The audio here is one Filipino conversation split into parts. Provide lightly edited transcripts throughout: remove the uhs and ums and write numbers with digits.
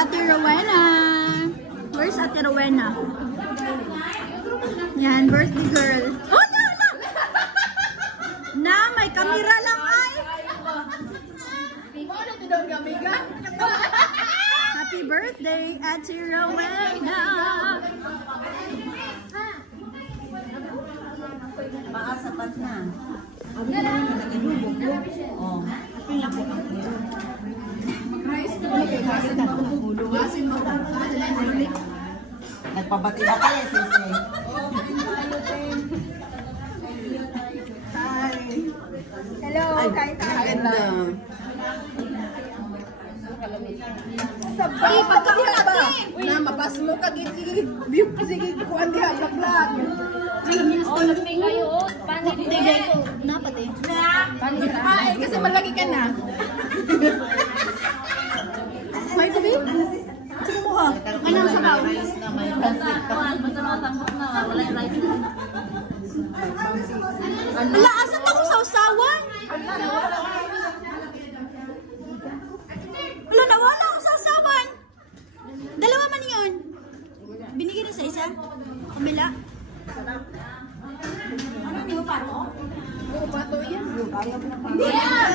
Ate Rowena. Where's Ate Rowena? Yan, birthday girl. Oh, no, no! Na, may kamera lang ay. Happy birthday, Ate Rowena. Maasapat na. Oh. Nagpabati-bati eh, sisi. Hi. Hello, kain-kain. Sabay pagkakas ba? Na mapas mo ka gigig view sige kuan diha vlog. Oh, nagpay kayo. Paano dito? Napati. Ay kasi malagi ka na. May tabi? Sige mo ha. Anong sabaw? Basta matambok na. Wala yung rice. Wala, asan akong sausawan? Wala, nawala akong sausawan. Dalawa man yun. Binigyan na sa isa. Kamila. Ano niyo pa mo? Oo, pato yan. Hindi yan!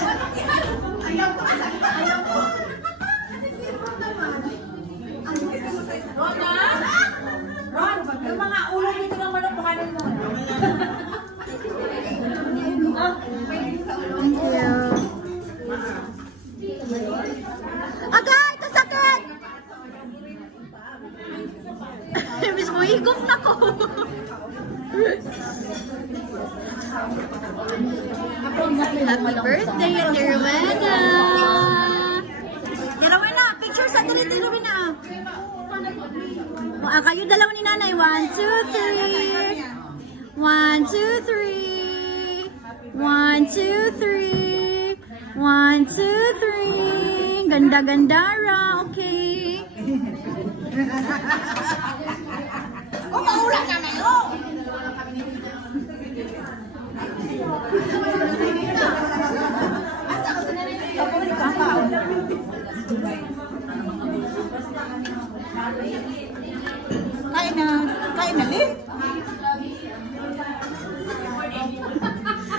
Ayaw ko asa. Ayaw ko. Ron, yung mga ulo dito ng manok pakanin mo. Thank you. Agay! Kasakit! Miss mo, higop na ko. Happy birthday, Ate Rowena! Ate Rowena, picture sa dali, Rowena. Kayo dalawa ni nanay. 1, 2, 3. 1, 2, 3. 1, 2, 3. 1, 2, 3. Ganda-ganda ra. Okay. Oh, maula ka na yo. Kain na din.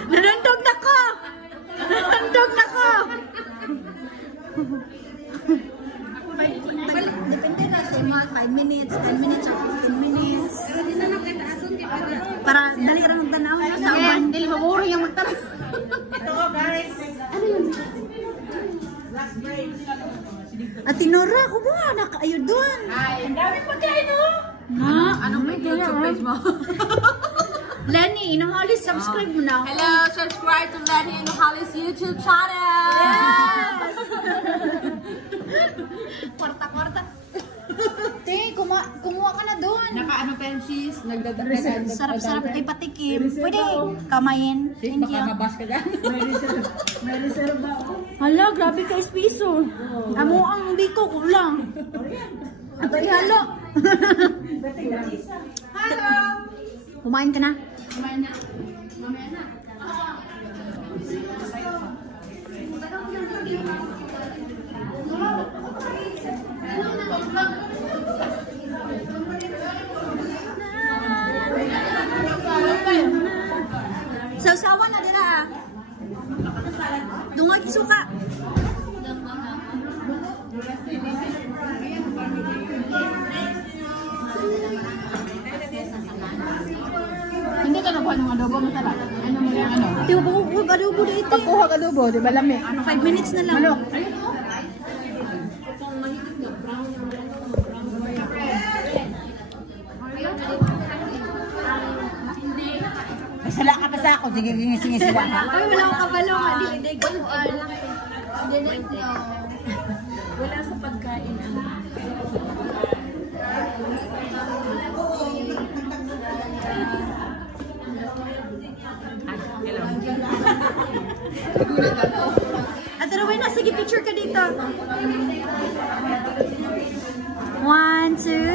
Nanandog na ko! Nanandog na ko! Depende na sa mga 5 minutes, 10 minutes, or 15 minutes. Para dali rin magtanaw na sa uwan. Dili mamuro yung magtarap. Ito guys. Ano yun? Last break. At Tinora, kumuha na kayo doon. Ay, ang dami pagkain no? Anong may YouTube page mo? Lenny, Inohalis, subscribe mo na. Hello, subscribe to Lenny and Holly's YouTube channel. Yes! Kwarta-kwarta. Te, kumuha ka na doon. Naka-ano pensies, Sarap-sarap ay patikim. Pwede kamayin. Thank you. Mabas ka dyan. May reserve ako. Hala, grabe ka espiso. Amo ang biko ko lang. At ihalo. Hello. Kumain ka na? Mamaya na. Mamaya na. Sausawa na dira ah. Dungag isuka. Hindi ka nakuha ng adobo mo tala. Ano mo yung ano? Di ba huwag adobo na ito? Pagkuha ka adobo, di ba lami? 5 minutes na lang. Manok. Masala ka pa sa ako. Sige, sinisiwa ka. Ay, wala akong kabalo nga. Hindi ko Wala sa pagkain. Ate Rowena, sige picture ka dito. 1, 2,